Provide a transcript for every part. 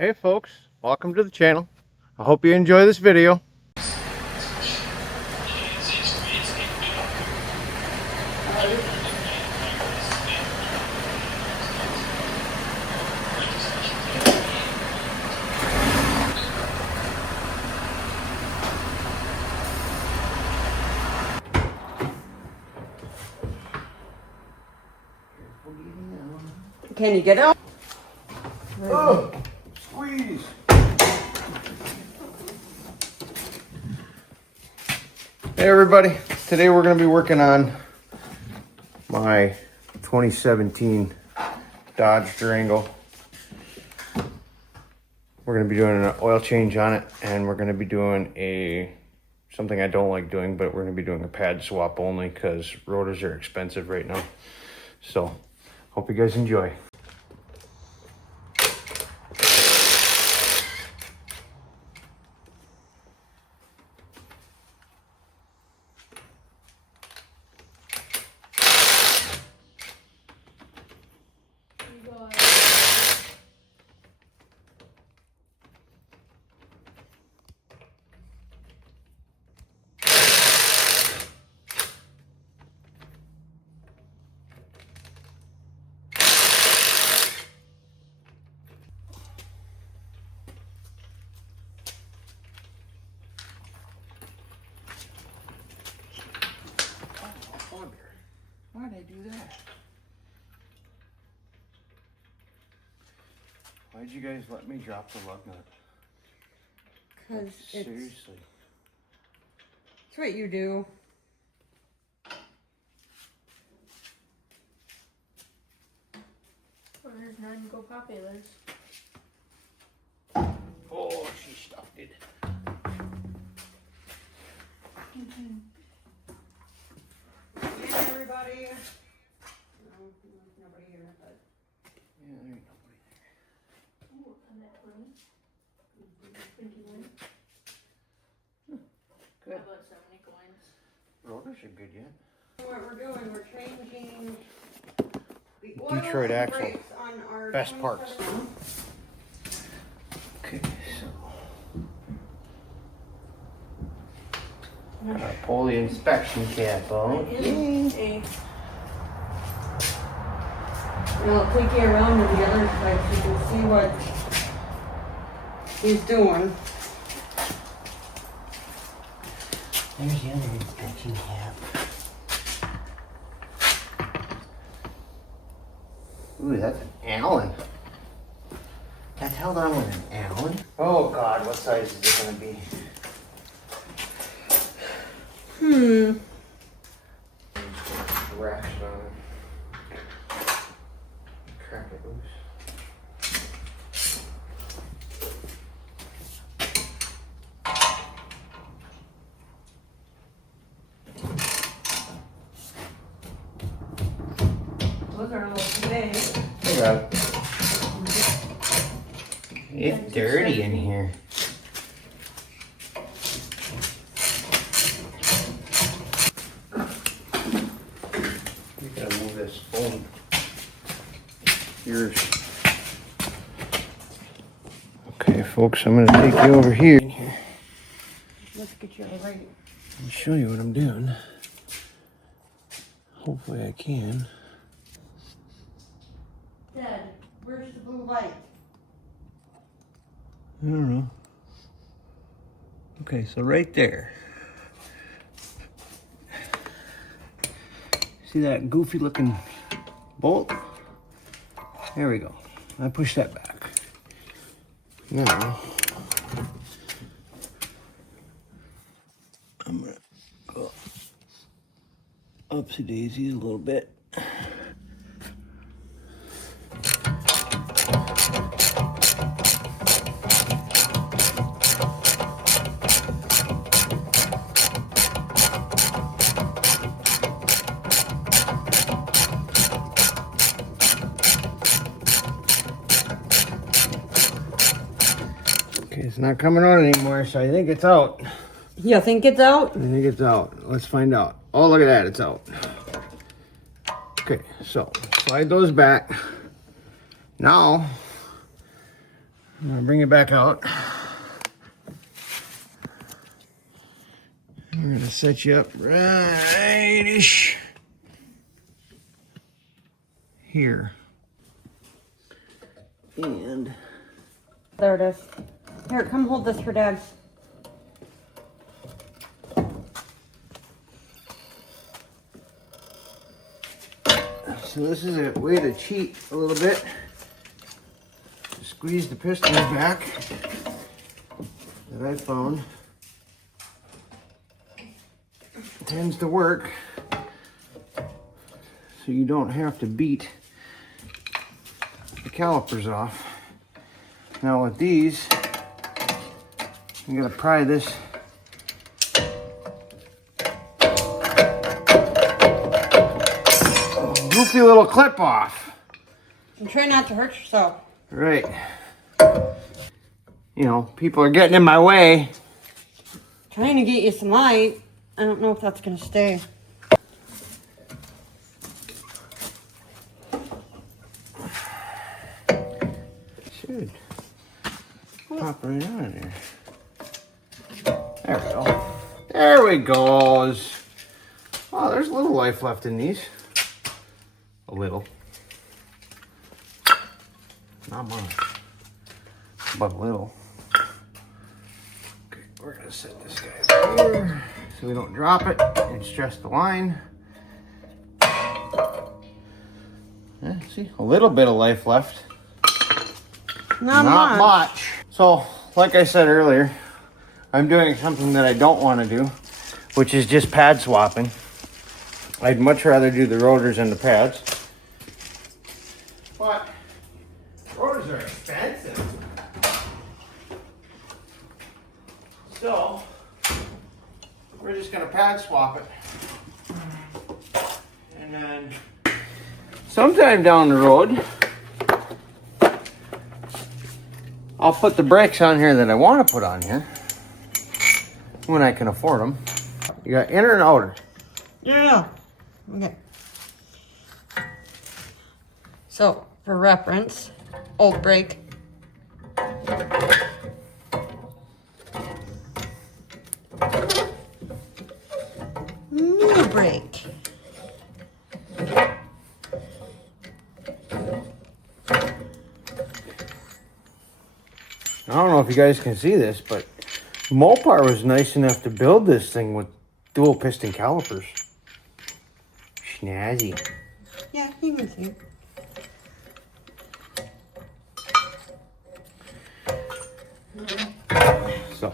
Hey folks, welcome to the channel. I hope you enjoy this video. Can you get out? Oh, squeeze. Hey everybody, today we're going to be working on my 2017 Dodge Durango. We're going to be doing an oil change on it, and we're going to be doing something I don't like doing, but we're going to be doing a pad swap only because rotors are expensive right now. So, hope you guys enjoy. Why'd I do that? Why'd you guys let me drop the lug nut? Because Seriously. It's what you do. Well, there's none go populars. Oh, she stuffed it. Hey everybody. No, there's nobody here, but Yeah, there ain't nobody there. Ooh, on that 20. Thinking one. Good. How about 70 coins? Rotors are good yet. what we're doing, we're changing the oil Detroit and axle. brakes on our Best parts. 27. Okay, so. Pull the inspection cap out. Hey. And I'll take you around to the other side so you can see what he's doing. There's the other inspection cap. Ooh, that's an Allen. That's held on with an Allen. Oh God, what size is it gonna be? Racks on it. Crack it loose. Those are all today. I got it. It's dirty in here. You gotta move this phone. Yours. Okay, folks, I'm gonna take you over here. Let's get you all right. And show you what I'm doing. Hopefully I can. Dad, where's the blue light? I don't know. Okay, so right there. See that goofy looking bolt? There we go. I push that back. Now, I'm gonna go upsy daisy a little bit. Okay, it's not coming on anymore, so I think it's out. You think it's out? I think it's out. Let's find out. Oh, look at that, it's out. Okay, so slide those back. Now, I'm gonna bring it back out. We're gonna set you up right-ish here. And There it is. Here, come hold this for Dad. so this is a way to cheat a little bit. Squeeze the pistons back that I found. It tends to work so you don't have to beat the calipers off. Now with these, I'm gonna pry this goofy little clip off. And try not to hurt yourself. Right. You know, people are getting in my way. Trying to get you some light. I don't know if that's gonna stay. Should pop right on there. There we go. There we goes. Oh, there's a little life left in these. A little. Not much. But a little. Okay, we're gonna set this guy up here so we don't drop it and stress the line. Yeah, see, a little bit of life left. Not much. So, like I said earlier, I'm doing something that I don't want to do, which is just pad swapping. I'd much rather do the rotors and the pads. But rotors are expensive. So, we're just going to pad swap it. And then sometime down the road, I'll put the brakes on here that I want to put on here when I can afford them. You got inner and outer. Yeah. Okay. So, for reference, old brake. New brake. I don't know if you guys can see this, but Mopar was nice enough to build this thing with dual piston calipers. Snazzy. Yeah, you can see. So.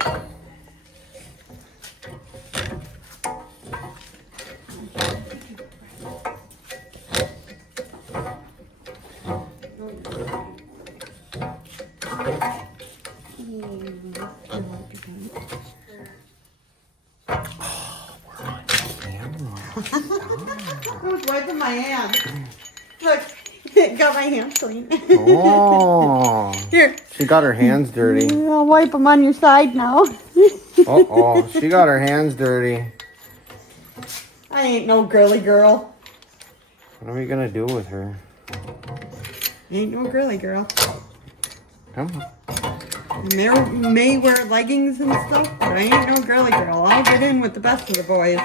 I was wiping my hand. Look, it got my hands clean. Oh. Here. She got her hands dirty. I'll wipe them on your side now. Uh-oh. She got her hands dirty. I ain't no girly girl. What are we going to do with her? Ain't no girly girl. Come on. May wear leggings and stuff, but I ain't no girly girl. I'll get in with the best of the boys.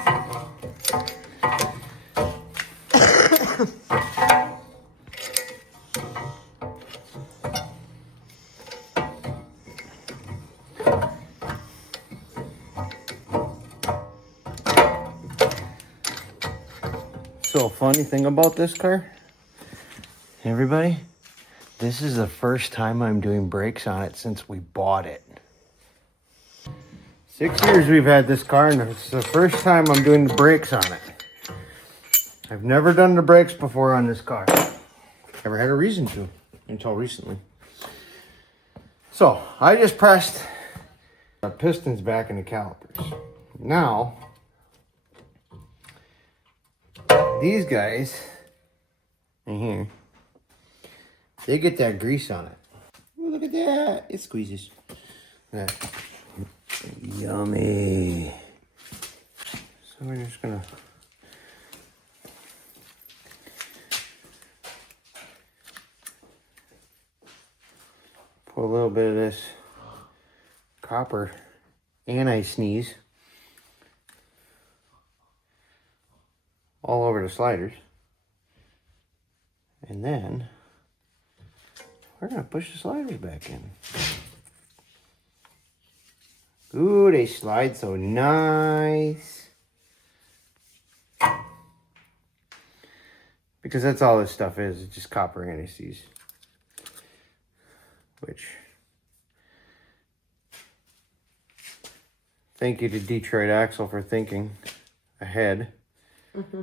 So, funny thing about this car, everybody, this is the first time I'm doing brakes on it since we bought it. 6 years we've had this car, and it's the first time I'm doing the brakes on it. I've never done the brakes before on this car. Never had a reason to until recently. So, I just pressed the pistons back in the calipers. Now, these guys in here, they get that grease on it. Oh, look at that. It squeezes. That. Yummy. So we're just gonna Put a little bit of this copper anti-sneeze all over the sliders. And then we're gonna push the sliders back in. Ooh, they slide so nice. Because that's all this stuff is. It's just copper anti-seize. Which, thank you to Detroit Axle for thinking ahead. Mm-hmm.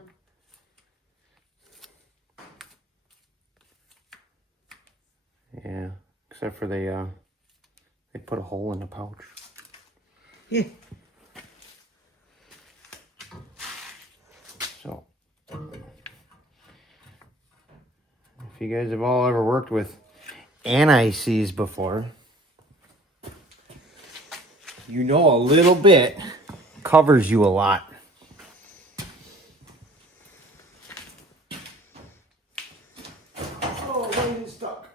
Yeah, except for they put a hole in the pouch. Yeah. So, if you guys have all ever worked with anti-seize before, you know a little bit covers you a lot. Oh, I'm stuck.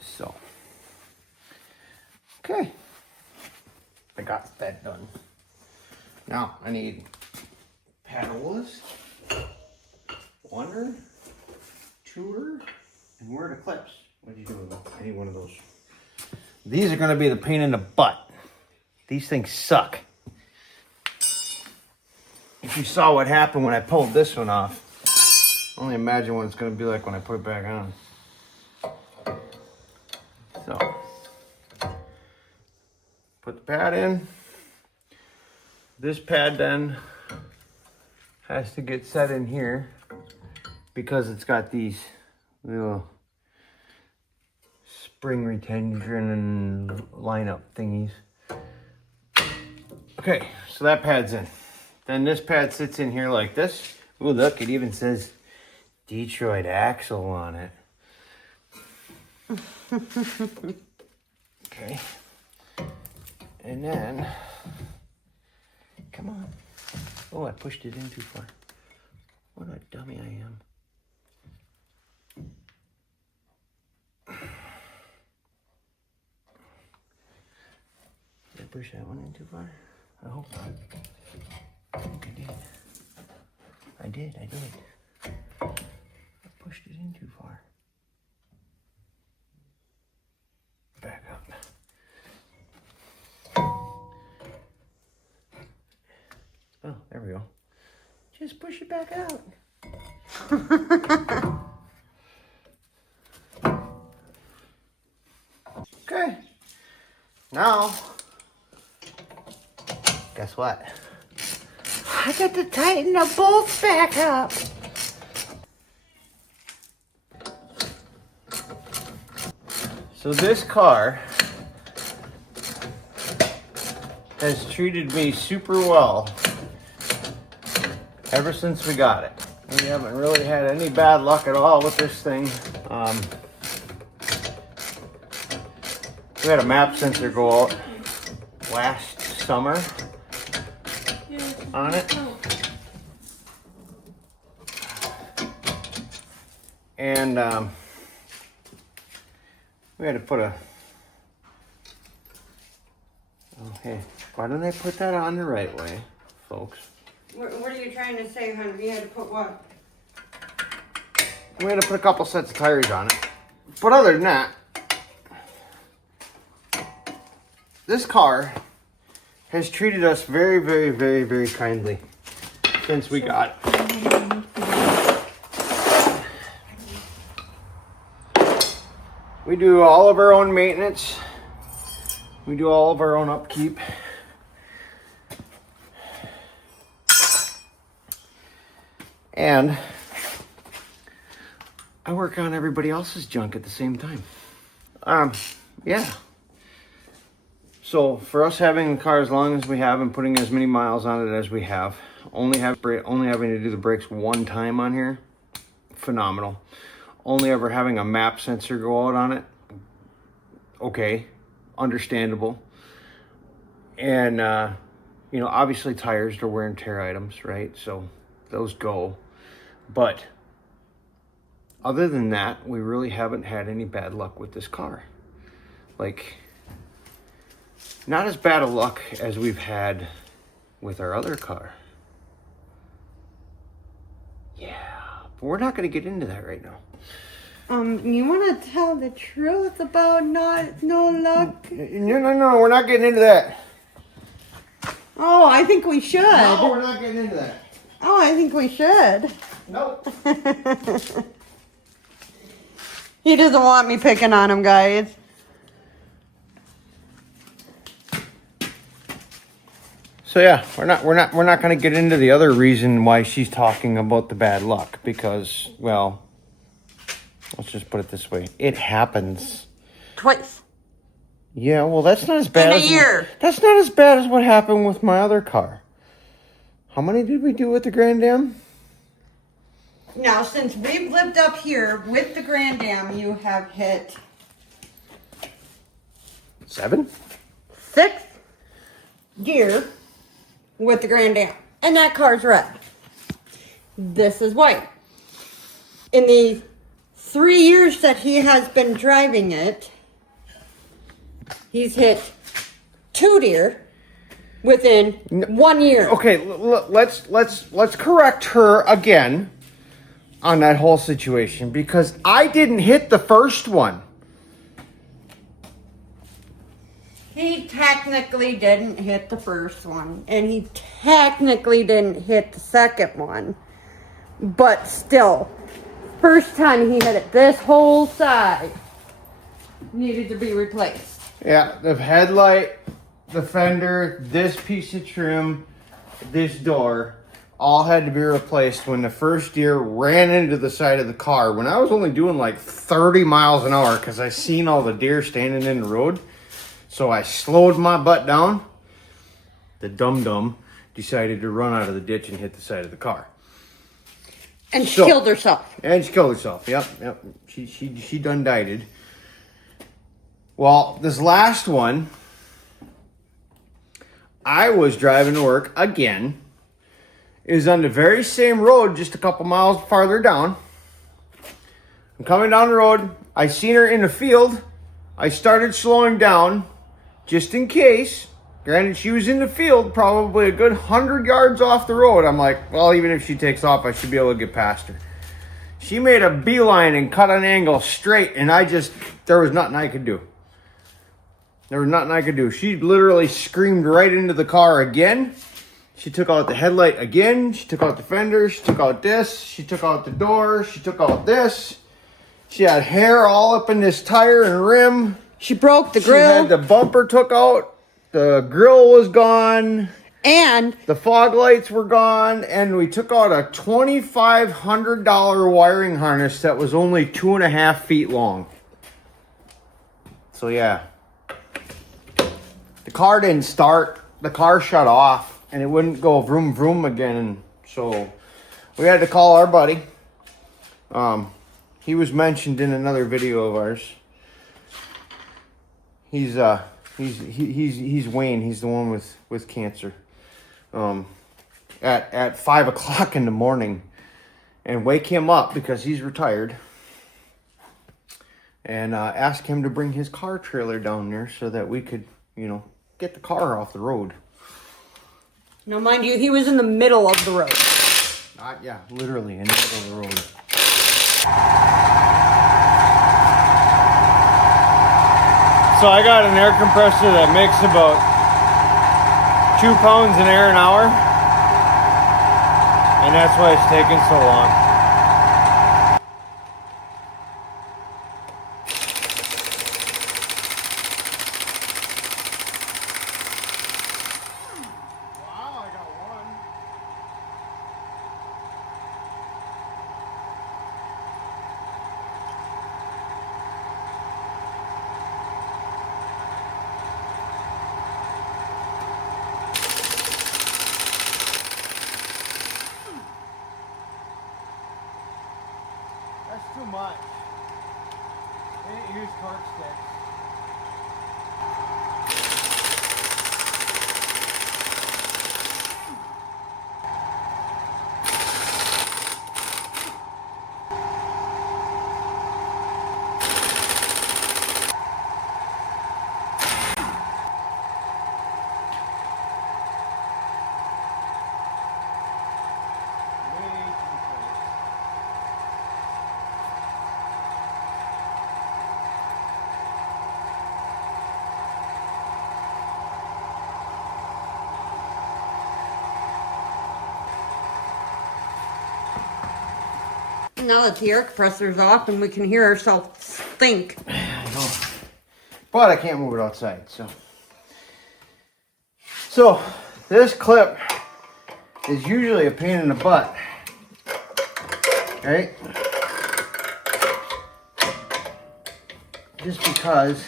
So, okay, I got that done. Now I need paddles, oneer, twoer, and where are the clips? What do you do with them? I need one of those. These are going to be the pain in the butt. These things suck. If you saw what happened when I pulled this one off, only imagine what it's going to be like when I put it back on. So, put the pad in. This pad then has to get set in here because it's got these little spring retention and lineup thingies. Okay, so that pad's in. Then this pad sits in here like this. Ooh, look, it even says Detroit Axle on it. Okay. And then, come on. Oh, I pushed it in too far. What a dummy I am. Did I push that one in too far? I hope not. I think I did. I did. I pushed it in too far. Back up. Oh, there we go. Just push it back out. Okay. Now, guess what? I got to tighten the bolts back up. So this car has treated me super well ever since we got it. We haven't really had any bad luck at all with this thing. We had a map sensor go out last summer on it. And we had to put a... Oh, hey, why don't I put that on the right way, folks? What are you trying to say, honey? You had to put what? We had to put a couple sets of tires on it. But other than that, this car has treated us very, very, very, very kindly since we got it. We do all of our own maintenance. We do all of our own upkeep. And I work on everybody else's junk at the same time. Yeah. So for us having the car as long as we have and putting as many miles on it as we have, only having to do the brakes one time on here, phenomenal. Only ever having a map sensor go out on it, okay, understandable. And you know, obviously tires are wear and tear items, right? So those go. But other than that, we really haven't had any bad luck with this car. Like, not as bad of luck as we've had with our other car. Yeah, but we're not going to get into that right now. You want to tell the truth about no luck? No, we're not getting into that. Oh, I think we should. No, we're not getting into that. Oh, I think we should. Nope. He doesn't want me picking on him, guys. So yeah, we're not going to get into the other reason why she's talking about the bad luck, because, well, let's just put it this way. It happens. Twice. Yeah, well, that's not as bad In a year. That's not as bad as what happened with my other car. How many did we do with the Grand Am? Now, since we've lived up here with the Grand Am, you have hit 7? 6th gear with the Grand Am. And that car's red. This is white. In the 3 years that he has been driving it, he's hit 2 deer within 1 year. Okay, let's correct her again on that whole situation, because I didn't hit the first one. He technically didn't hit the first one, and he technically didn't hit the second one. But still, first time he hit it, this whole side needed to be replaced. Yeah, the headlight, the fender, this piece of trim, this door, all had to be replaced when the first deer ran into the side of the car. When I was only doing like 30 miles an hour, because I seen all the deer standing in the road. So I slowed my butt down. The dum-dum decided to run out of the ditch and hit the side of the car. And she killed herself. And she killed herself. Yep. She done died. Well, this last one, I was driving to work again. It was on the very same road, just a couple miles farther down. I'm coming down the road. I seen her in the field. I started slowing down just in case. Granted, she was in the field, probably a good 100 yards off the road. I'm like, well, even if she takes off, I should be able to get past her. She made a beeline and cut an angle straight, and there was nothing I could do. There was nothing I could do. She literally screamed right into the car again. She took out the headlight again. She took out the fender. She took out this. She took out the door. She took out this. She had hair all up in this tire and rim. She broke the She grill. had the bumper took out. The grill was gone. And The fog lights were gone. And we took out a $2,500 wiring harness that was only 2.5 feet long. So yeah. The car didn't start. The car shut off. And it wouldn't go vroom vroom again. So we had to call our buddy. He was mentioned in another video of ours. He's Wayne. He's the one with cancer. At 5 o'clock in the morning, and wake him up because he's retired. And ask him to bring his car trailer down there so that we could, get the car off the road. now, mind you, he was in the middle of the road. Yeah, literally in the middle of the road. So I got an air compressor that makes about 2 pounds in air an hour. And that's why it's taking so long. Wow, I got one. That's too much. They didn't use cart sticks. Now that the air compressor's off and we can hear ourselves think. I know. But I can't move it outside, so. So, this clip is usually a pain in the butt. Right? Just because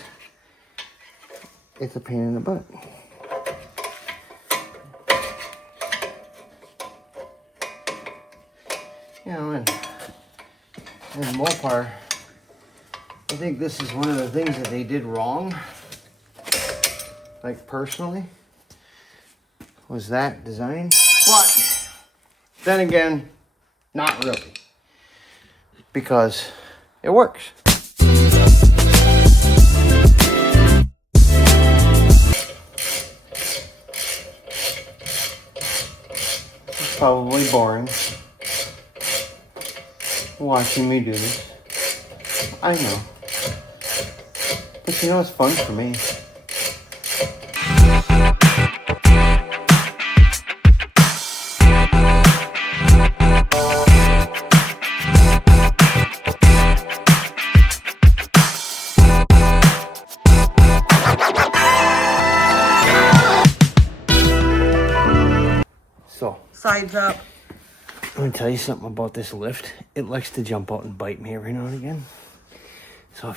it's a pain in the butt. You know, and Mopar, I think this is one of the things that they did wrong, like personally, was that design. But then again, not really, because it works. It's probably boring watching me do this. I know. But you know, it's fun for me. So, Sides up. I'm gonna tell you something about this lift. It likes to jump out and bite me every now and again. So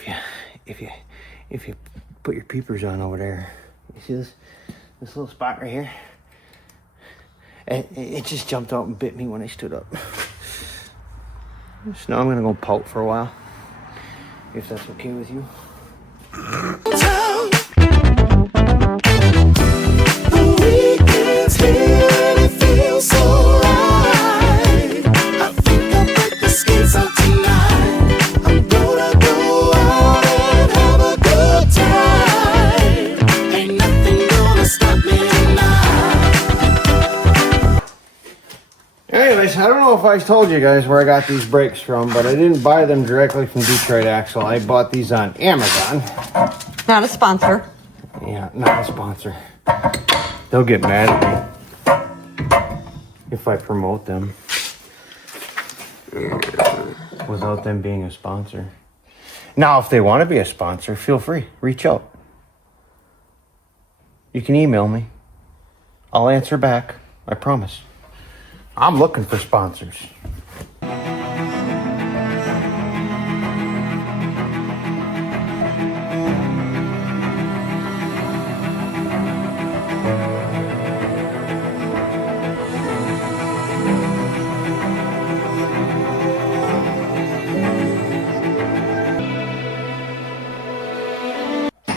if you put your peepers on over there, you see this little spot right here? It just jumped out and bit me when I stood up. So now I'm gonna go pout for a while, if that's okay with you. Anyways, I don't know if I told you guys where I got these brakes from, but I didn't buy them directly from Detroit Axle. I bought these on Amazon. Not a sponsor. Yeah, not a sponsor. They'll get mad at me if I promote them without them being a sponsor. Now, if they want to be a sponsor, feel free. Reach out. You can email me. I'll answer back. I promise. I'm looking for sponsors.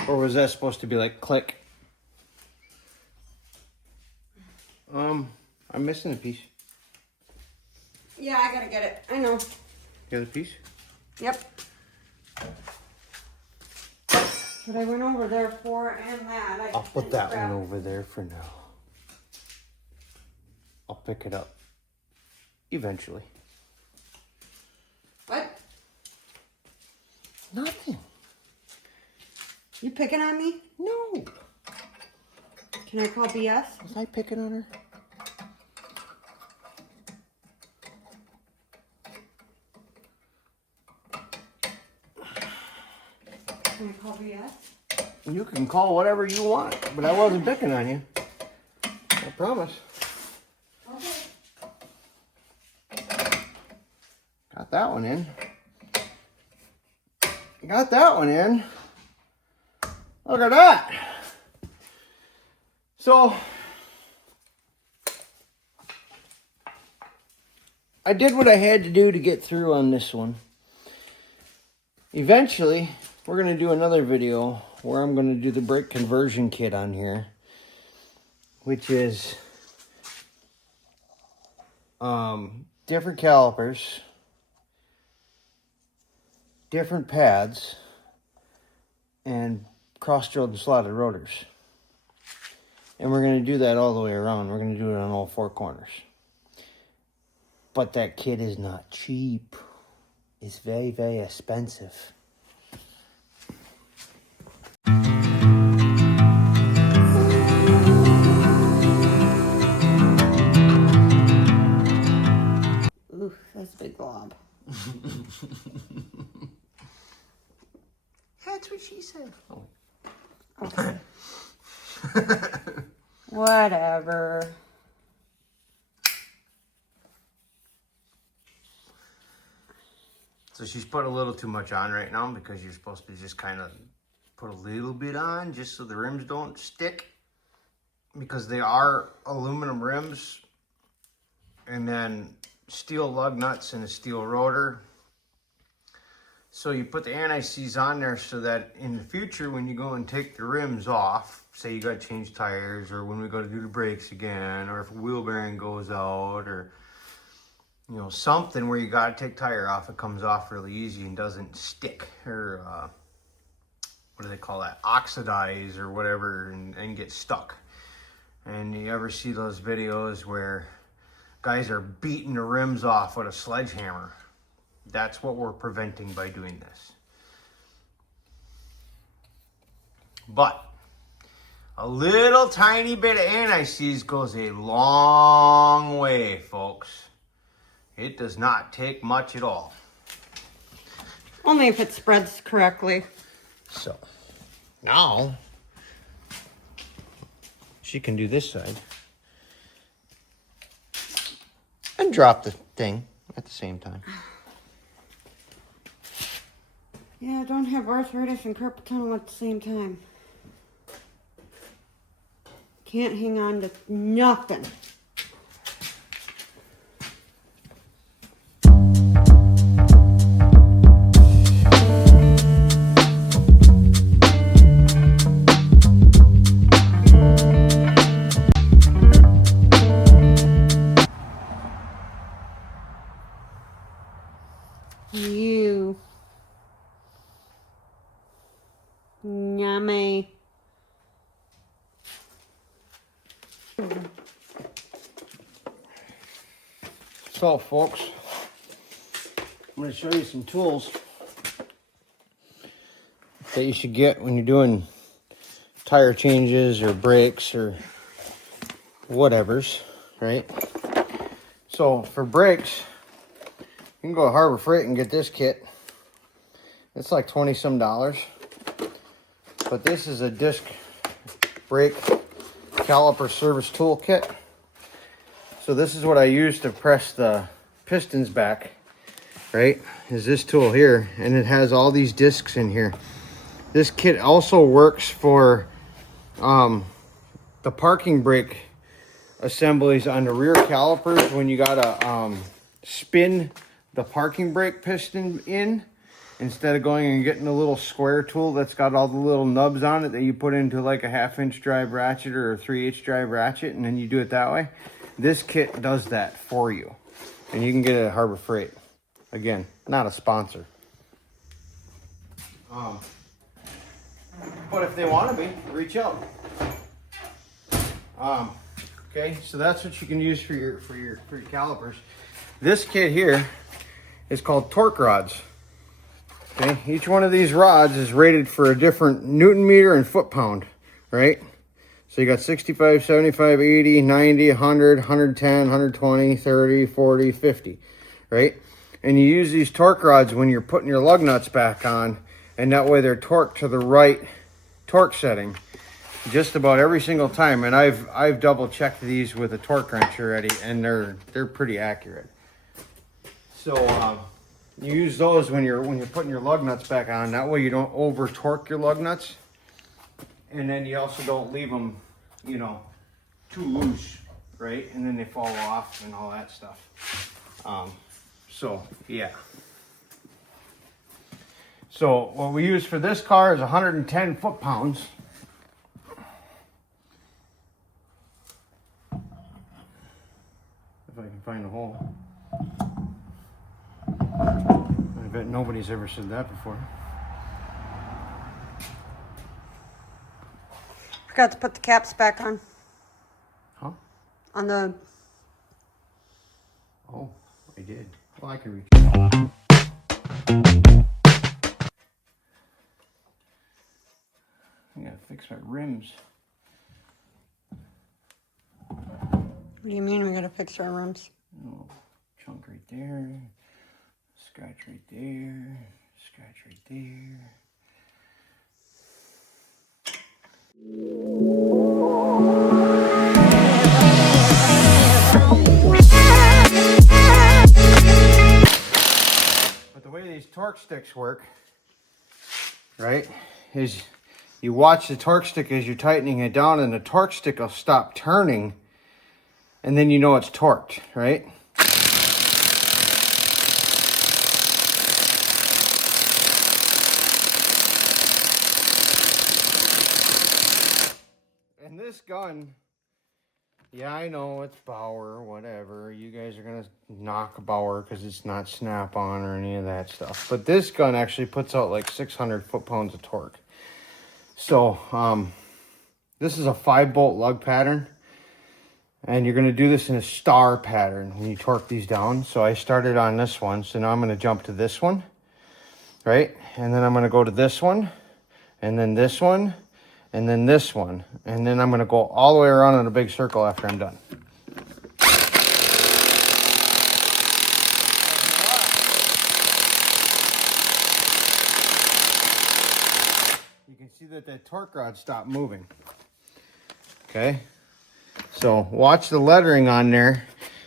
Or was that supposed to be like click? I'm missing a piece. Yeah, I gotta get it. I know. The other piece? Yep. But I went over there for and that. I'll put that one over there for now. I'll pick it up eventually. What? Nothing. You picking on me? No. Can I call BS? Was I picking on her? Can I call BS? You can call whatever you want, but I wasn't picking on you. I promise. Okay. Got that one in. Got that one in. Look at that. So, I did what I had to do to get through on this one. Eventually, we're going to do another video where I'm going to do the brake conversion kit on here, which is different calipers, different pads, and cross-drilled and slotted rotors. And we're going to do that all the way around. We're going to do it on all four corners. But that kit is not cheap. It's very, very expensive. Ooh, that's a big glob. That's what she said. Oh. Okay. Whatever. So she's put a little too much on right now because you're supposed to just kind of put a little bit on just so the rims don't stick. Because they are aluminum rims and then steel lug nuts and a steel rotor. So you put the anti-seize on there so that in the future when you go and take the rims off, say you got to change tires, or when we go to do the brakes again, or if a wheel bearing goes out, or you know, something where you got to take tire off, it comes off really easy and doesn't stick, or what do they call that, oxidize or whatever, and get stuck. And you ever see those videos where guys are beating the rims off with a sledgehammer? That's what we're preventing by doing this. But a little tiny bit of anti-seize goes a long way, folks. It does not take much at all. Only if it spreads correctly. So now she can do this side and drop the thing at the same time. Yeah, don't have arthritis and carpal tunnel at the same time. Can't hang on to nothing. You. Yummy. So, folks, I'm going to show you some tools that you should get when you're doing tire changes or brakes or whatevers, right? So, for brakes, you can go to Harbor Freight and get this kit. It's like $20 some. But this is a disc brake caliper service tool kit. So this is what I use to press the pistons back, right? Is this tool here, and it has all these discs in here. This kit also works for the parking brake assemblies on the rear calipers when you gotta spin the parking brake piston in, instead of going and getting a little square tool that's got all the little nubs on it that you put into like a 1/2-inch drive ratchet or a 3/8 drive ratchet, and then you do it that way. This kit does that for you, and you can get it at Harbor Freight. Again, not a sponsor. But if they want to be, reach out. Okay, so that's what you can use for your calipers. This kit here is called torque rods. Okay, each one of these rods is rated for a different Newton meter and foot pound, right? So you got 65, 75, 80, 90, 100, 110, 120, 30, 40, 50, right? And you use these torque rods when you're putting your lug nuts back on, and that way they're torqued to the right torque setting just about every single time. And I've double checked these with a torque wrench already, and they're pretty accurate. So you use those when you're putting your lug nuts back on. That way you don't over torque your lug nuts. And then you also don't leave them, you know, too loose, right? And then they fall off and all that stuff. So, yeah. So, what we use for this car is 110 foot-pounds. If I can find a hole. I bet nobody's ever said that before. Forgot to put the caps back on. Huh? On the... Oh, I did. Well, I can reach. I gotta fix my rims. What do you mean we gotta fix our rims? Oh, chunk right there. Scratch right there. Scratch right there. But the way these torque sticks work, right, is you watch the torque stick as you're tightening it down, and the torque stick will stop turning, and then you know it's torqued, right? And this gun, yeah, I know it's Bauer, whatever. You guys are gonna knock Bauer because it's not snap-on or any of that stuff. But this gun actually puts out like 600 foot-pounds of torque. So, this is a 5-bolt lug pattern. And you're gonna do this in a star pattern when you torque these down. So I started on this one, so now I'm gonna jump to this one, right? And then I'm gonna go to this one, and then this one, and then this one. And then I'm gonna go all the way around in a big circle after I'm done. You can see that the torque rod stopped moving. Okay, so watch the lettering on there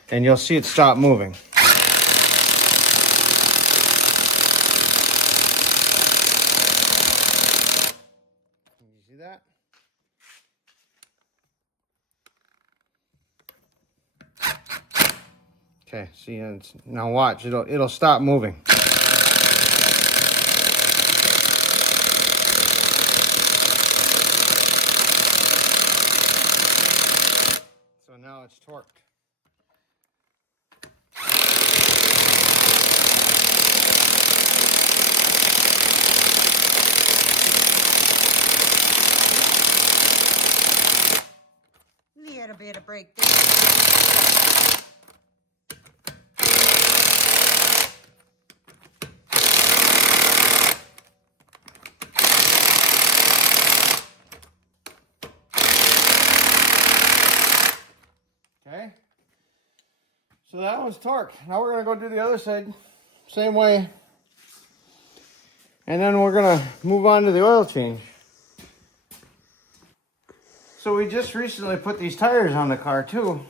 and you'll see it stop moving. Can you see that? Okay, see, it's, now watch, it'll stop moving. So now it's torqued. Little bit of break there. Okay, so that one's torqued. Now we're gonna go do the other side, same way. And then we're gonna move on to the oil change. So we just recently put these tires on the car too.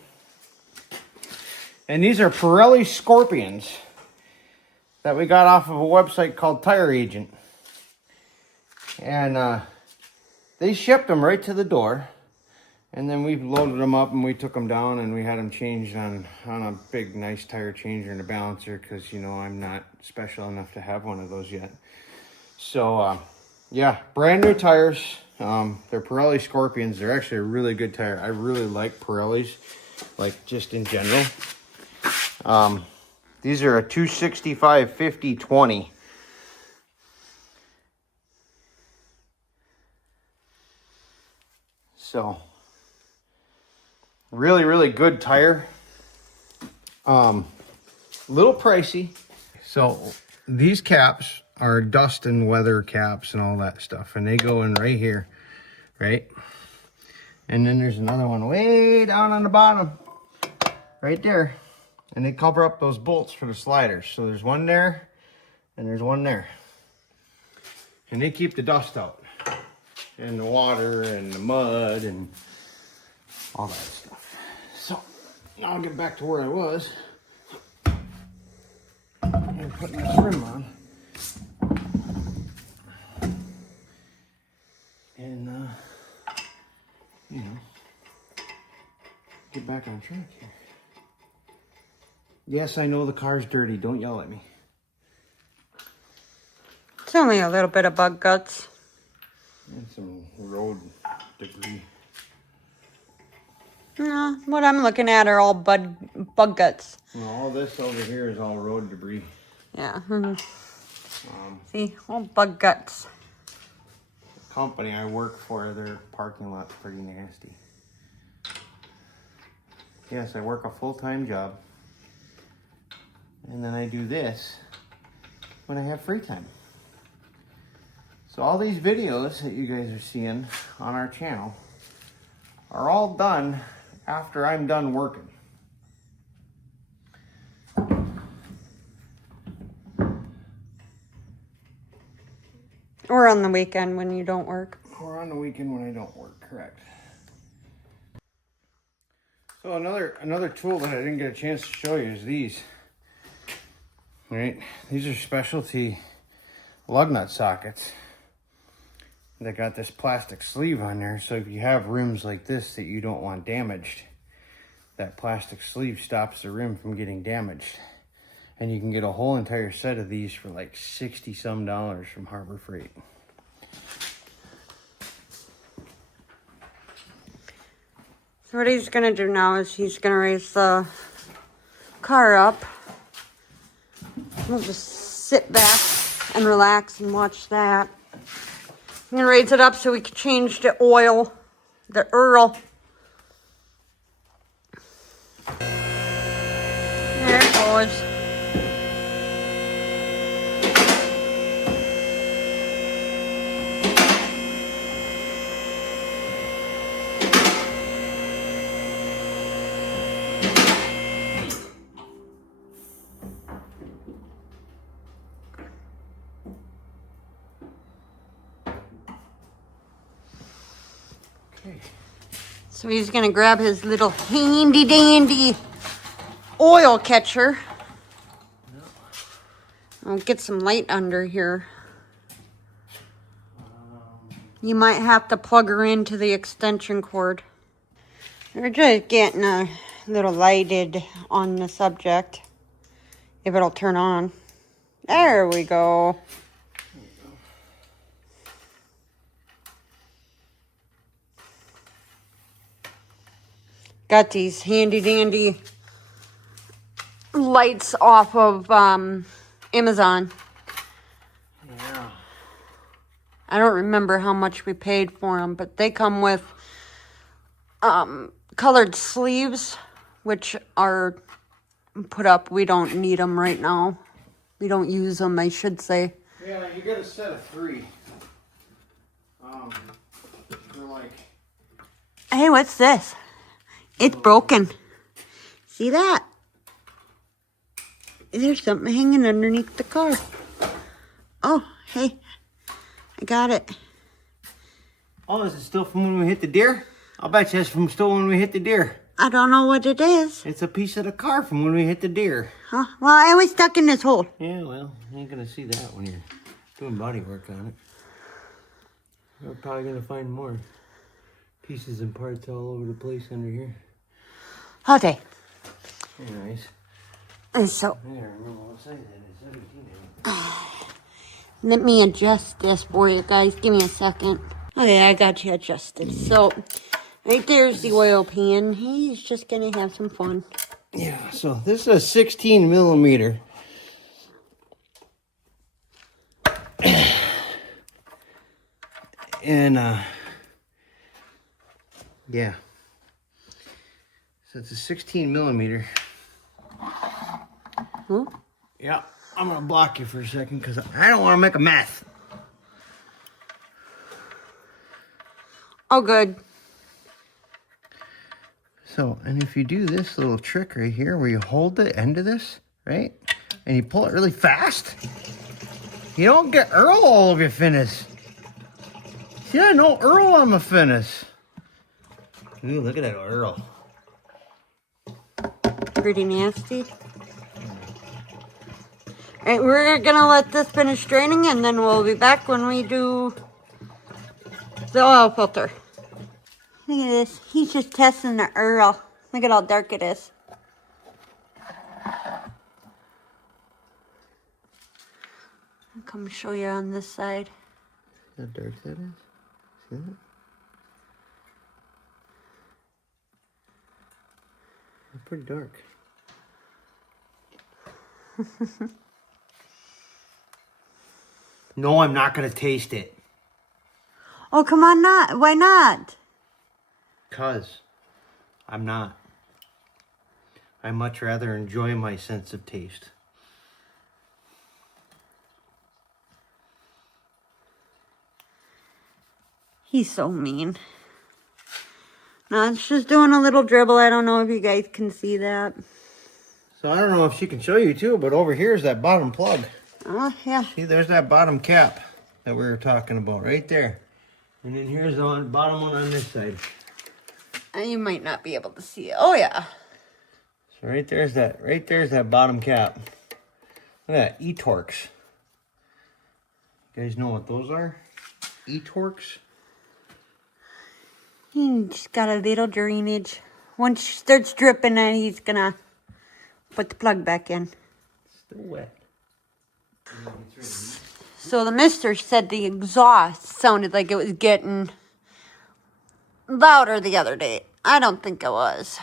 And these are Pirelli Scorpions that we got off of a website called Tire Agent. And they shipped them right to the door. And then we loaded them up and we took them down and we had them changed on a big nice tire changer and a balancer, because you know I'm not special enough to have one of those yet. So yeah, brand new tires. They're Pirelli Scorpions. They're actually a really good tire. I really like Pirellis, like just in general. These are a 265 50 20. So really good tire. Little pricey. So these caps are dust and weather caps and all that stuff, and they go in right here, right? And then there's another one way down on the bottom, right there, and they cover up those bolts for the sliders. So there's one there and there's one there, and they keep the dust out and the water and the mud and all that stuff. So now I'll get back to where I was and put my trim on. And you know, get back on track here. Yes, I know the car's dirty. Don't yell at me. It's only a little bit of bug guts. And some road debris. No, what I'm looking at are all bug guts. Well, all this over here is all road debris. Yeah. See, all bug guts. The company I work for, their parking lot's pretty nasty. Yes, I work a full-time job. And then I do this when I have free time. So all these videos that you guys are seeing on our channel are all done after I'm done working. Or on the weekend when you don't work. Or on the weekend when I don't work, correct. So another tool that I didn't get a chance to show you is these. Right? These are specialty lug nut sockets. They got this plastic sleeve on there, so if you have rims like this that you don't want damaged, that plastic sleeve stops the rim from getting damaged. And you can get a whole entire set of these for like $60 some from Harbor Freight. So what he's gonna do now is he's gonna raise the car up. We'll just sit back and relax and watch that. I'm gonna raise it up so we can change the oil, the Earl. There it goes. So he's gonna grab his little handy dandy oil catcher. I'll get some light under here. You might have to plug her into the extension cord. We're just getting a little lighted on the subject. If it'll turn on. There we go. Got these handy dandy lights off of Amazon. Yeah. I don't remember how much we paid for them, but they come with colored sleeves, which are put up. We don't need them right now. We don't use them, I should say. Yeah, you get a set of 3. They're like... Hey, what's this? It's broken. See that? There's something hanging underneath the car. Oh, hey. I got it. Oh, is it still from when we hit the deer? I'll bet you it's from still when we hit the deer. I don't know what it is. It's a piece of the car from when we hit the deer. Huh? Well, I was stuck in this hole. Yeah, well, you ain't gonna see that when you're doing body work on it. We're probably gonna find more pieces and parts all over the place under here. Okay. Anyways. And so, I gotta remember what size that is. 17. let me adjust this for you guys. Give me a second. Okay, I got you adjusted. So, right there's the oil pan. He's just gonna have some fun. Yeah, so this is a 16 millimeter. And, yeah. So it's a 16 millimeter. Hmm? Yeah, I'm gonna block you for a second because I don't want to make a mess. Oh, good. So, and if you do this little trick right here where you hold the end of this, right? And you pull it really fast, you don't get Earl all over your finish. Yeah, no Earl on my finish. Ooh, look at that Earl. Pretty nasty. Alright, we're gonna let this finish draining and then we'll be back when we do the oil filter. Look at this. He's just testing the Earl. Look at how dark it is. I'll come show you on this side. How dark that is? See that? It's pretty dark. No, I'm not gonna taste it. Oh, come on, not. Why not? 'Cause I'm not. I much rather enjoy my sense of taste. He's so mean. No, it's just doing a little dribble. I don't know if you guys can see that. So I don't know if she can show you too, but over here is that bottom plug. Oh, yeah. See, there's that bottom cap. that we were talking about, right there. And then here's the bottom one on this side. And you might not be able to see it. Oh yeah. So right there's that bottom cap. Look at that, E-Torques. You guys know what those are? E-Torques? He just got a little drainage. Once it starts dripping, then he's gonna put the plug back in. Still wet. So the mister said the exhaust sounded like it was getting louder the other day. I don't think it was.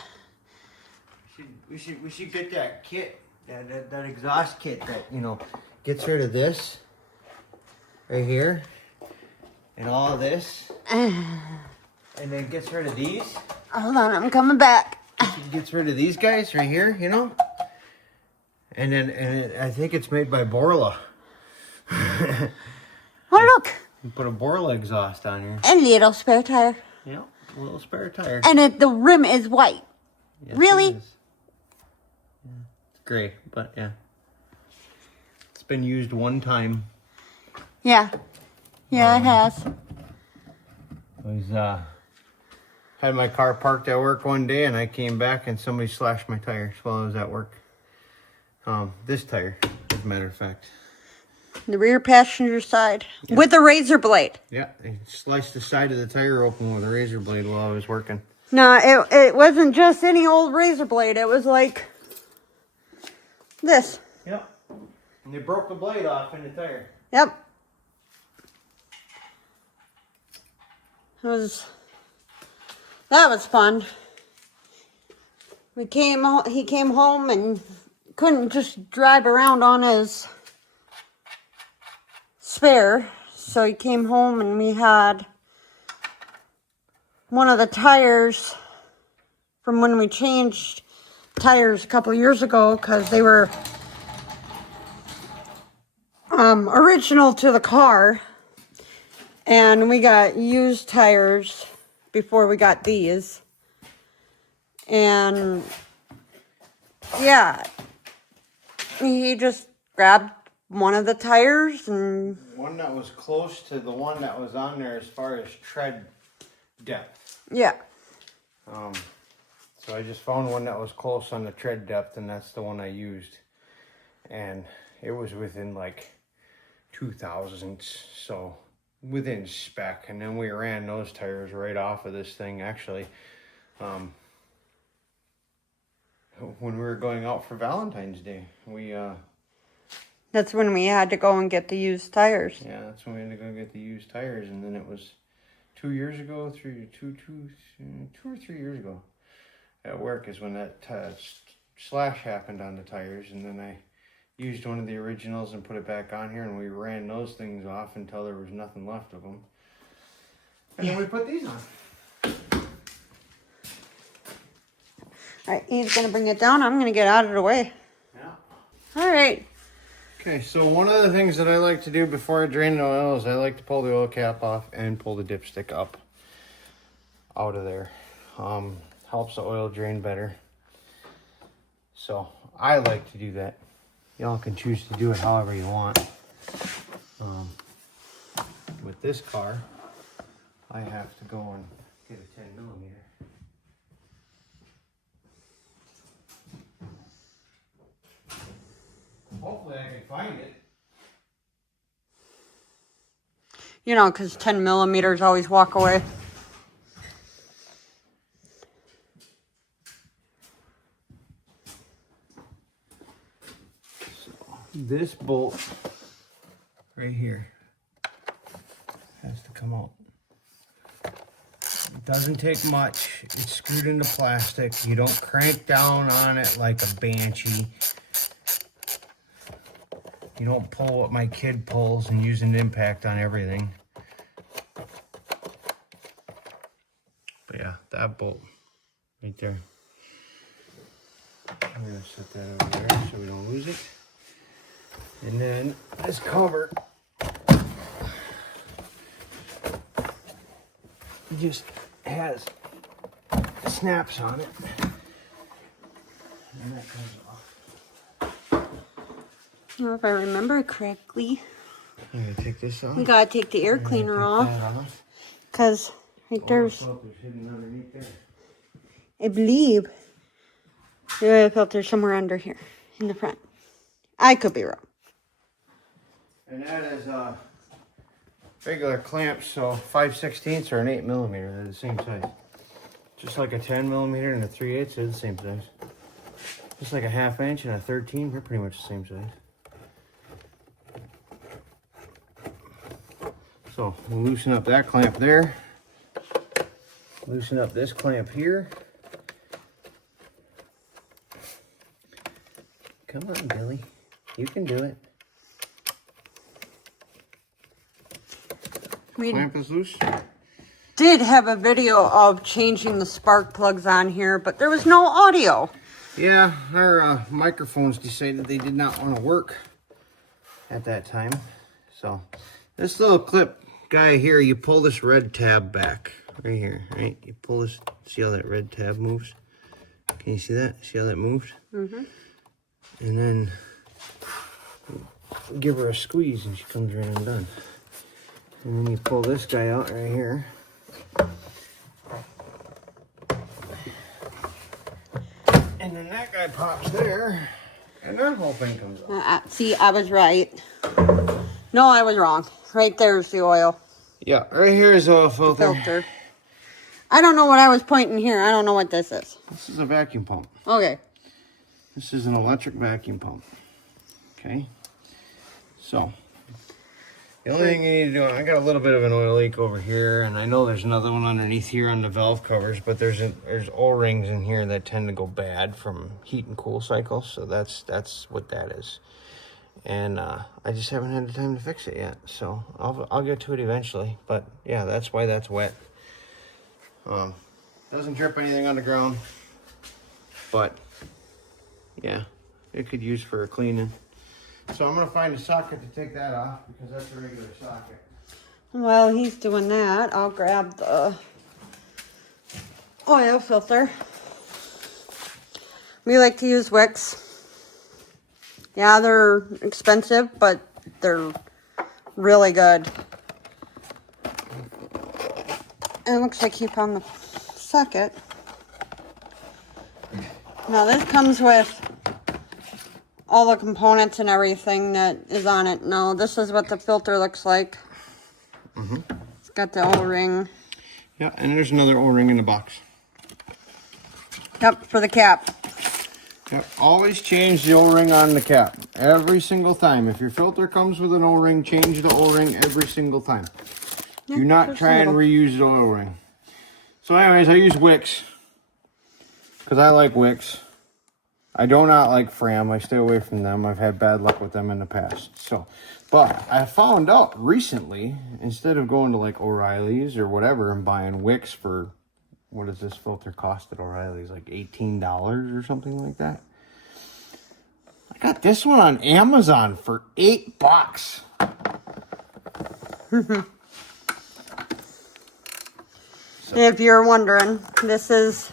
We should get that kit, that exhaust kit that, you know, gets rid of this right here and all of this, and then gets rid of these. Hold on, I'm coming back. Gets rid of these guys right here, you know, and then I think it's made by Borla. Oh look, You put a Borla exhaust on here. a little spare tire, Yeah, a little spare tire. and the rim is white. Yes, Really? it is. Yeah, it's gray, but yeah, it's been used one time. Yeah, it has. Was had my car parked at work one day, and I came back and somebody slashed my tires while I was at work. This tire, as a matter of fact. The rear passenger side with a razor blade. Yeah, they sliced the side of the tire open with a razor blade while I was working. No, it wasn't just any old razor blade. It was like this. Yep. And they broke the blade off in the tire. Yep. That was fun. He came home and couldn't just drive around on his spare, so he came home and we had one of the tires from when we changed tires a couple years ago, because they were original to the car, and we got used tires before we got these. And yeah, he just grabbed one of the tires and One that was close to the one that was on there as far as tread depth. yeah. So I just found one that was close on the tread depth, and that's the one I used. And it was within like 2,000ths, so within spec. And then we ran those tires right off of this thing, actually. When we were going out for Valentine's Day, That's when we had to go and get the used tires. yeah, that's when we had to go get the used tires. And then it was 2 years ago, 2 or 3 years ago at work is when that slash happened on the tires. And then I used one of the originals and put it back on here, and we ran those things off until there was nothing left of them. And then we put these on. All right, he's gonna bring it down. I'm gonna get out of the way. Yeah. All right. Okay, so one of the things that I like to do before I drain the oil is I like to pull the oil cap off and pull the dipstick up out of there. Helps the oil drain better. So I like to do that. Y'all can choose to do it however you want. With this car, I have to go and get a 10mm. Hopefully I can find it. You know, because 10 millimeters always walk away. This bolt right here has to come out. It doesn't take much. It's screwed into plastic. You don't crank down on it like a banshee. You don't pull what my kid pulls and use an impact on everything. But yeah, that bolt right there. I'm gonna set that over there so we don't lose it. And then this cover just has snaps on it. And that comes off. If I remember correctly. I'm gonna take this off. We gotta take the air cleaner off. Cause right there's, Filter's hidden underneath there. I believe, the oil filter somewhere under here in the front. I could be wrong. And that is regular clamps, so 5/16 or an 8mm. They're the same size. Just like a 10mm and a 3/8 are the same size. Just like a 1/2 inch and a 13, they're pretty much the same size. So we'll loosen up that clamp there. Loosen up this clamp here. Come on, Billy. You can do it. We Clamp is loose. did have a video of changing the spark plugs on here, but there was no audio. Yeah, our microphones decided they did not want to work at that time. So this little clip guy here, you pull this red tab back right here, right? You pull this, see how that red tab moves? Can you see that? See how that moved? Mm-hmm. And then give her a squeeze and she comes right undone. And then you pull this guy out right here. And then that guy pops there. And that whole thing comes out. See, I was right. No, I was wrong. Right there's the oil Yeah, right here is a filter. filter. I don't know what I was pointing here. I don't know what this is. This is a vacuum pump. Okay. This is an electric vacuum pump. Okay. So, the only thing you need to do, I got a little bit of an oil leak over here, and I know there's another one underneath here on the valve covers, but there's O-rings in here that tend to go bad from heat and cool cycles, so that's what that is. And I just haven't had the time to fix it yet, so I'll get to it eventually. But yeah, that's why that's wet. Doesn't drip anything on the ground, but yeah, it could use for a cleaning. So I'm gonna find a socket to take that off because that's a regular socket. While he's doing that, I'll grab the oil filter. We like to use wicks. Yeah, they're expensive, but they're really good. And it looks like he found the socket. Now this comes with all the components and everything that is on it. Now this is what the filter looks like. It's got the O-ring. Yeah, and there's another O-ring in the box. Yep, for the cap. Yep, always change the O-ring on the cap. Every single time. If your filter comes with an O-ring, change the O-ring every single time. Yeah, Do not just try a and little. reuse the O-ring. So anyways, I use wicks. Because I like wicks. I do not like Fram. I stay away from them. I've had bad luck with them in the past. So, but I found out recently, instead of going to like O'Reilly's or whatever and buying wicks for, what does this filter cost at O'Reilly's? Like $18 or something like that. I got this one on Amazon for $8. If you're wondering, this is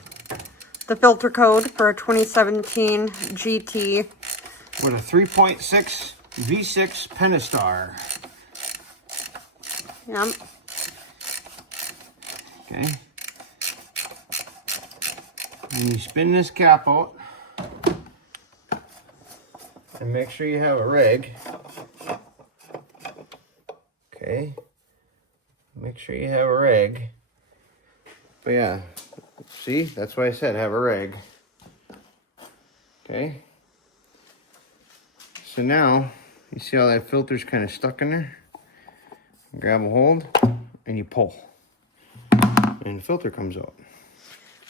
the filter code for a 2017 GT. With a 3.6 V6 Pentastar. Yep. Okay. And you spin this cap out. And make sure you have a reg. Okay. Make sure you have a reg. But yeah, see, that's why I said have a reg. Okay. So now, you see how that filter's kind of stuck in there? Grab a hold, and you pull. And the filter comes out.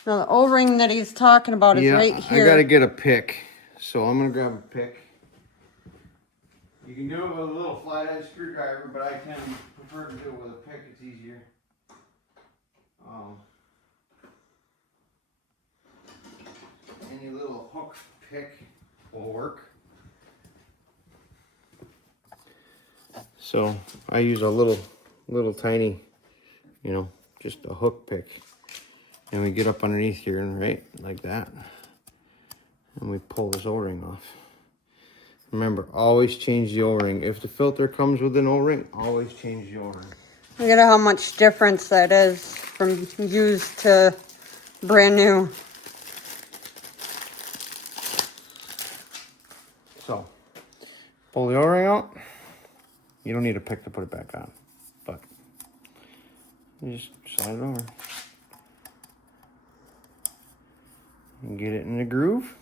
Now the O-ring that he's talking about is right here. I gotta get a pick. So I'm gonna grab a pick. You can do it with a little flathead screwdriver, but I tend to prefer to do it with a pick, it's easier. Any little hook pick will work. So I use a little tiny, you know, just a hook pick. And we get up underneath here, right, like that. And we pull this O-ring off. Remember, always change the O-ring. If the filter comes with an O-ring, always change the O-ring. Look at how much difference that is from used to brand new. So, pull the O-ring out. You don't need a pick to put it back on, but you just slide it over. And get it in the groove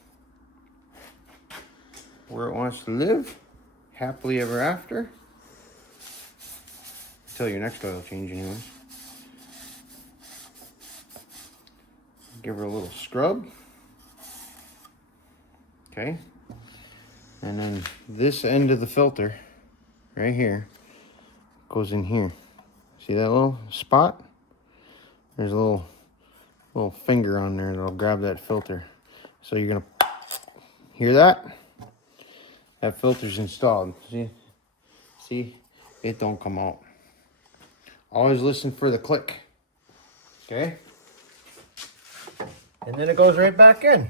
where it wants to live happily ever after. Until your next oil change anyway. Give her a little scrub. Okay. And then this end of the filter, right here, goes in here. See that little spot? There's a little finger on there that'll grab that filter. So you're gonna hear that? That filter's installed. See? It don't come out. Always listen for the click. Okay? And then it goes right back in.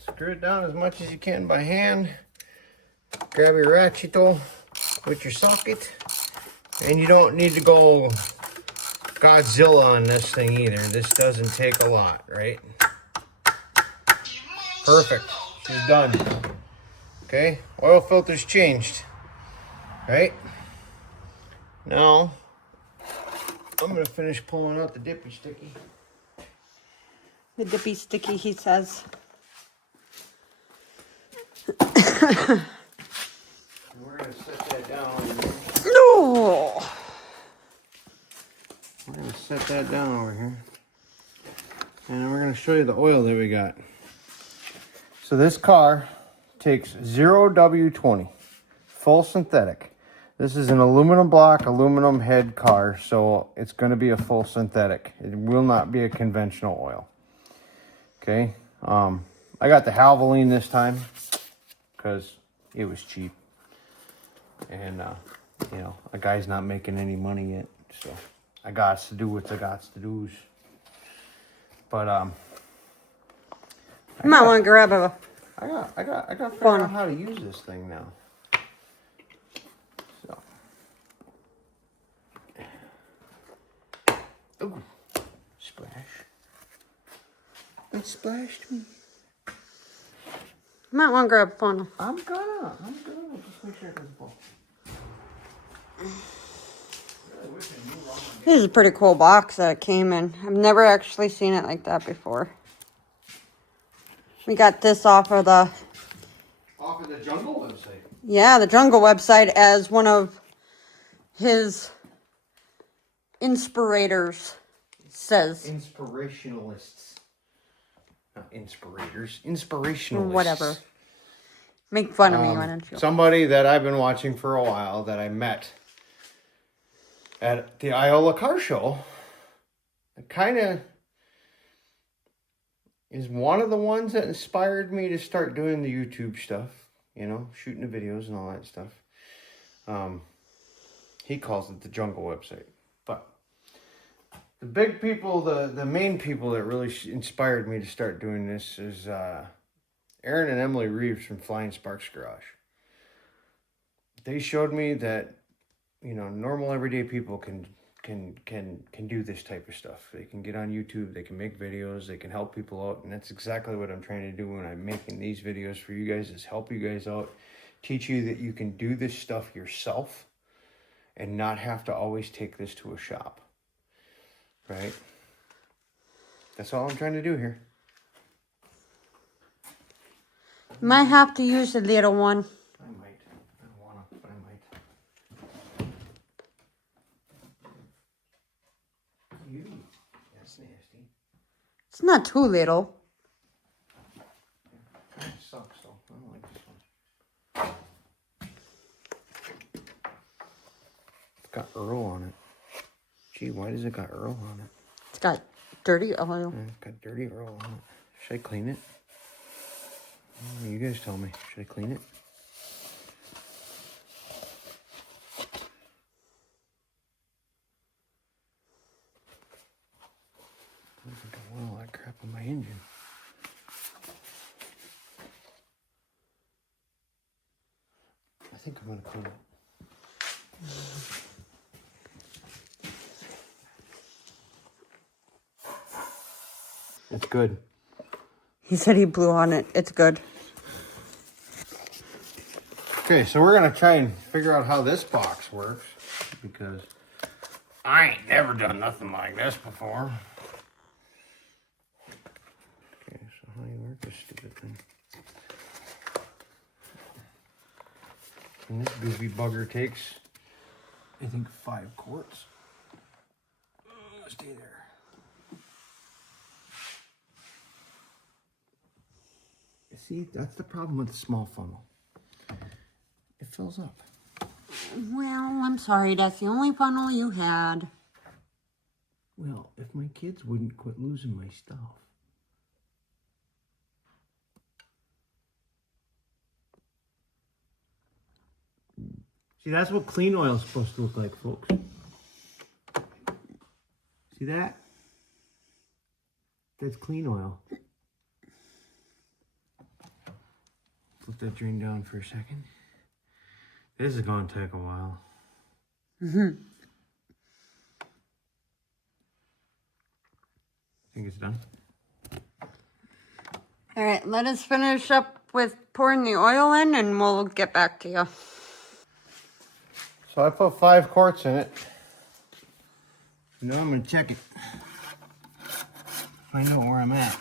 Screw it down as much as you can by hand. Grab your ratcheto with your socket. And you don't need to go Godzilla on this thing either. This doesn't take a lot, right? Perfect. She's done. Okay, oil filter's changed. Right? Now, I'm gonna finish pulling out the dippy sticky. The dippy sticky, he says. We're gonna set that down. No! We're gonna set that down over here. And we're gonna show you the oil that we got. So this car takes 0W20, full synthetic. This is an aluminum block, aluminum head car, so it's gonna be a full synthetic. It will not be a conventional oil. Okay, I got the Halvoline this time because it was cheap. And, you know, a guy's not making any money yet, so I got to do what I got to do. But, You might want to grab a... I got to figure out how to use this thing now. So. Ooh, splash. It splashed me. You might want to grab a funnel. I'm gonna. Just make sure it doesn't fall. This is a pretty cool box that it came in. I've never actually seen it like that before. We got this off of the... Off of the Jungle website. Yeah, the Jungle website as one of his inspirators says. Inspirationalists. Not inspirators. Inspirationalists. Whatever. Make fun of me, why don't you? Somebody that I've been watching for a while that I met at the Iola Car Show. Kind of is one of the ones that inspired me to start doing the YouTube stuff. You know, shooting the videos and all that stuff. He calls it the Jungle website. But the big people, the main people that really inspired me to start doing this is Aaron and Emily Reeves from Flying Sparks Garage. They showed me that, you know, normal everyday people can do this type of stuff. They can get on YouTube, they can make videos, they can help people out, and that's exactly what I'm trying to do when I'm making these videos for you guys, is help you guys out, teach you that you can do this stuff yourself and not have to always take this to a shop. Right? That's all I'm trying to do here. Might have to use the little one. I might. I don't wanna, but I might. You. That's nasty. It's not too little. It sucks though. I don't like this one. It's got Earl on it. Gee, why does it got Earl on it? It's got dirty oil. Yeah, it's got dirty Earl on it. Should I clean it? You guys tell me. Should I clean it? I don't think I will, crap on my engine. I think I'm gonna clean it. It's good. He said he blew on it. It's good. Okay, so we're gonna try and figure out how this box works because I ain't never done nothing like this before. Okay, so how do you work this stupid thing? And this goofy bugger takes, I think, 5 quarts. Stay there. See, that's the problem with the small funnel. It fills up. Well, I'm sorry. That's the only funnel you had. Well, if my kids wouldn't quit losing my stuff. See, that's what clean oil is supposed to look like, folks. See that? That's clean oil. Let that drain down for a second. This is going to take a while. Think it's done? All right, let us finish up with pouring the oil in and we'll get back to you. So I put 5 quarts in it. Now I'm going to check it. Find out where I'm at.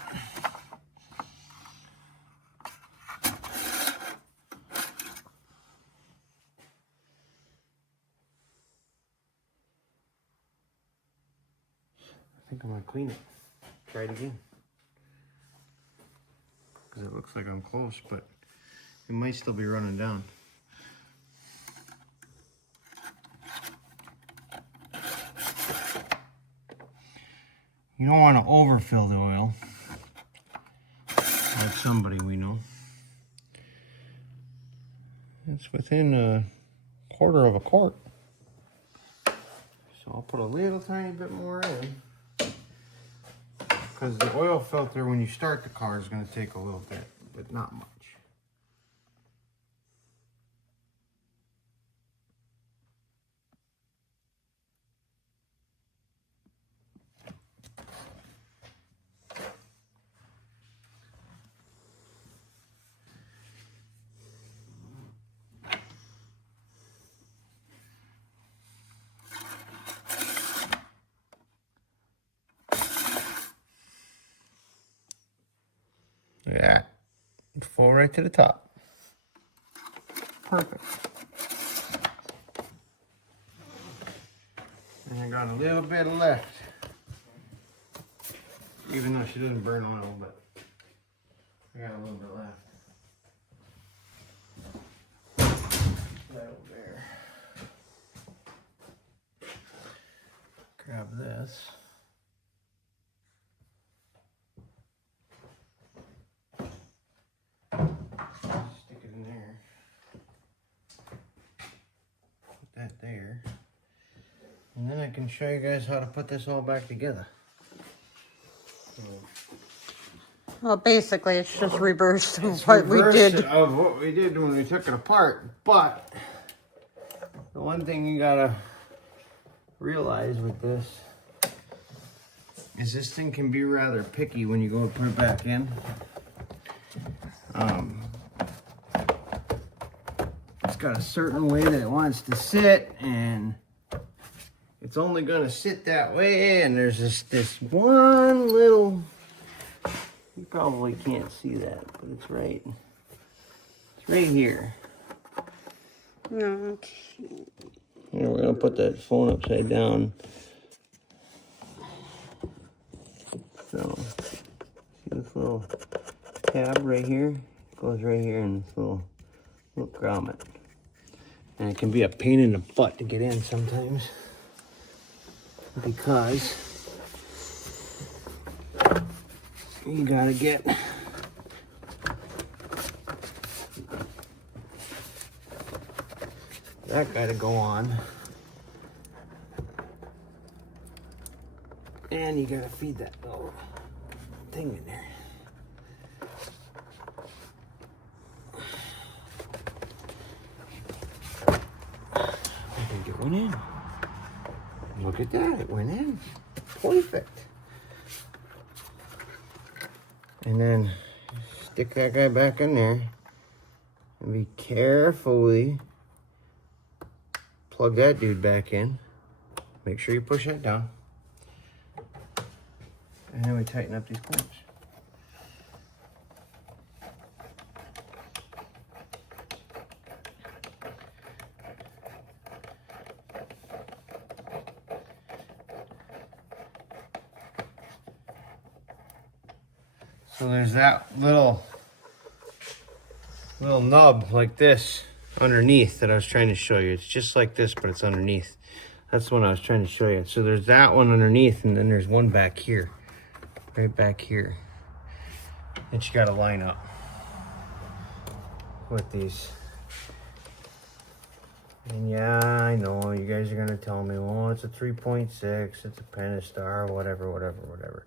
I think I'm going to clean it. Try it again. Because it looks like I'm close, but it might still be running down. You don't want to overfill the oil, like somebody we know. It's within a quarter of a quart. So I'll put a little tiny bit more in. Because the oil filter, when you start the car, is going to take a little bit, but not much. Yeah, full right to the top. Perfect. And I got a little bit left. Even though she doesn't burn oil, but I got a little bit left. That over there. Grab this. Stick it in there. Put that there. And then I can show you guys how to put this all back together. Well, basically, it's just reverse of what we did. Of what we did when we took it apart. But the one thing you gotta realize with this is this thing can be rather picky when you go to put it back in. It's got a certain way that it wants to sit, and it's only gonna sit that way. And there's this one little. You probably can't see that, but it's right here. Okay. Here, we're gonna put that phone upside down. So, see this little tab right here? It goes right here in this little grommet. And it can be a pain in the butt to get in sometimes. Because you gotta get that guy to go on. And you gotta feed that dog. thing in there. I think it went in. Look at that, it went in. Perfect. And then stick that guy back in there and be carefully plug that dude back in. Make sure you push that down. And then we tighten up these clamps. So there's that little nub like this underneath that I was trying to show you. It's just like this, but it's underneath. That's the one I was trying to show you. So there's that one underneath, and then there's one back here, right back here. And you got to line up with these. And yeah, I know you guys are gonna tell me, well, it's a 3.6, it's a Pentastar, whatever.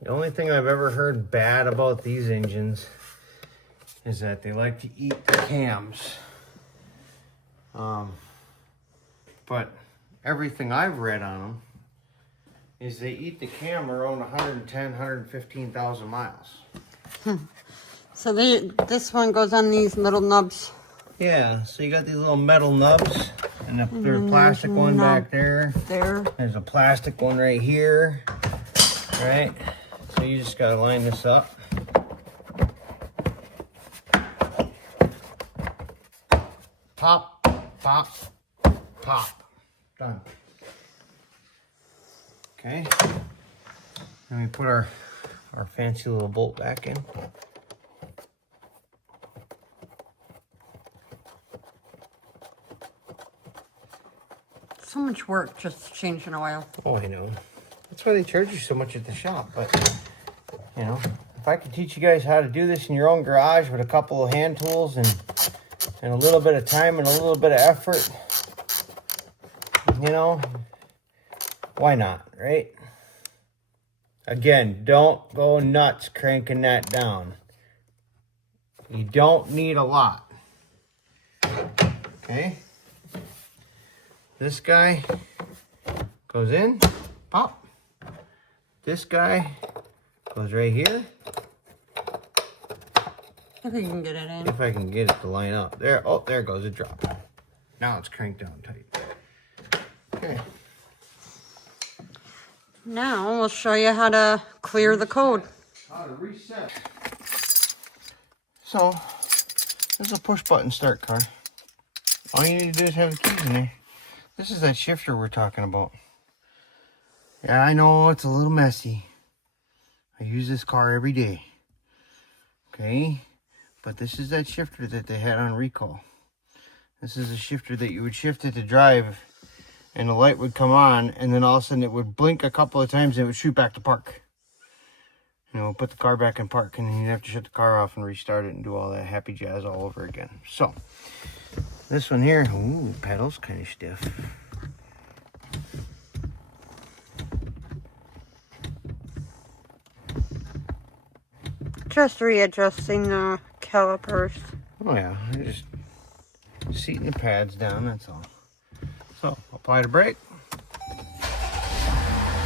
The only thing I've ever heard bad about these engines is that they like to eat the cams. But everything I've read on them is they eat the cam around 110, 115,000 miles. So this one goes on these little nubs. Yeah, so you got these little metal nubs, and there's a plastic one back there. There's a plastic one right here, right? So you just gotta line this up. Pop, pop, pop. Done. Okay. Then we put our fancy little bolt back in. So much work just changing oil. Oh, I know. That's why they charge you so much at the shop. But, you know, if I could teach you guys how to do this in your own garage with a couple of hand tools and a little bit of time and a little bit of effort, you know, why not, right? Again, don't go nuts cranking that down. You don't need a lot. Okay? This guy goes in, pop. This guy goes right here. If you can get it in. If I can get it to line up. There, oh, there goes a drop. Now it's cranked down tight. Okay. Now we'll show you how to clear the code. How to reset. So, there's a push button start car. All you need to do is have the keys in there. This is that shifter we're talking about. Yeah, I know it's a little messy. I use this car every day. Okay? But this is that shifter that they had on recall. This is a shifter that you would shift it to drive and the light would come on and then all of a sudden it would blink a couple of times and it would shoot back to park. You know, put the car back in park and then you'd have to shut the car off and restart it and do all that happy jazz all over again. So, this one here, ooh, pedal's kind of stiff. Just readjusting the calipers. Oh yeah, just seating the pads down, that's all. So, apply the brake.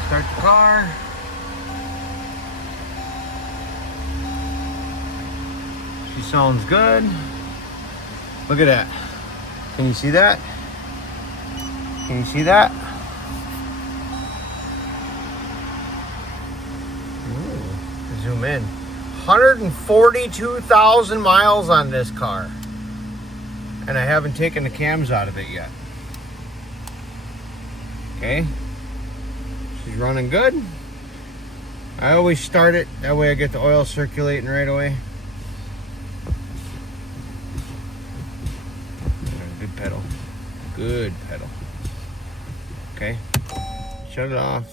Start the car. She sounds good. Look at that. Can you see that? Can you see that? Ooh, zoom in. 142,000 miles on this car. And I haven't taken the cams out of it yet. Okay. She's running good. I always start it. That way I get the oil circulating right away. Good pedal. Good pedal. Okay. Shut it off.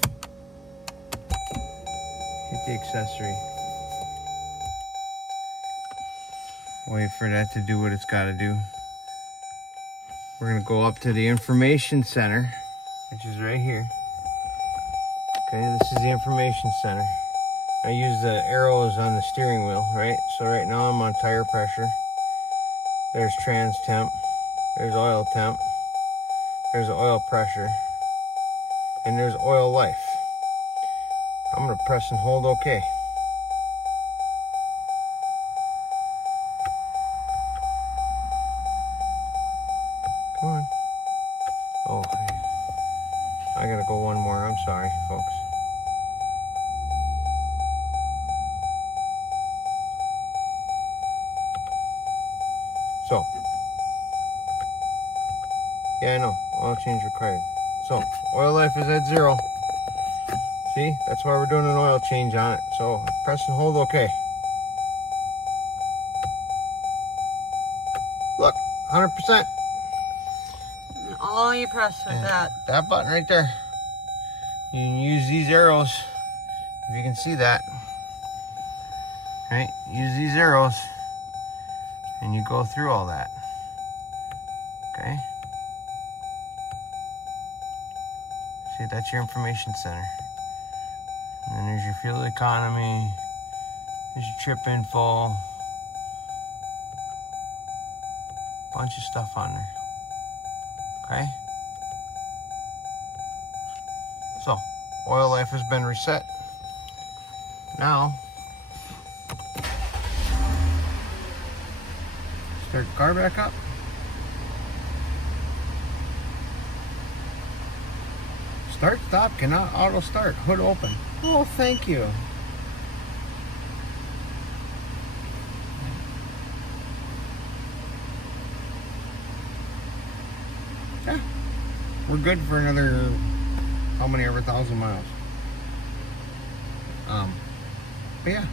Hit the accessory. Wait for that to do what it's got to do. We're going to go up to the information center, which is right here. Okay, this is the information center. I use the arrows on the steering wheel, right? So right now I'm on tire pressure. There's trans temp. There's oil temp. There's oil pressure. And there's oil life. I'm going to press and hold OK. Come on. Oh, I gotta go one more. I'm sorry, folks. So, yeah, I know. Oil change required. So, oil life is at 0. See? That's why we're doing an oil change on it. So, press and hold OK. Look, 100%. All you press with That button right there. You can use these arrows, if you can see that. Right? Use these arrows, and you go through all that. Okay? See, that's your information center. And then there's your fuel economy. There's your trip info. Bunch of stuff on there. Okay? So, oil life has been reset. Now, start the car back up. Start, stop, cannot auto start. Hood open. Oh, thank you. Yeah, we're good for another, how many, over 1,000 miles. But yeah.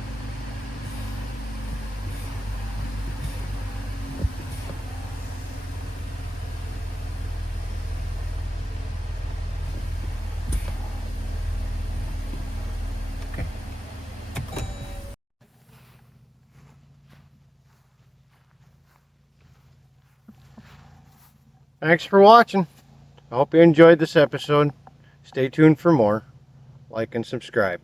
Okay. Thanks for watching. I hope you enjoyed this episode. Stay tuned for more. Like and subscribe.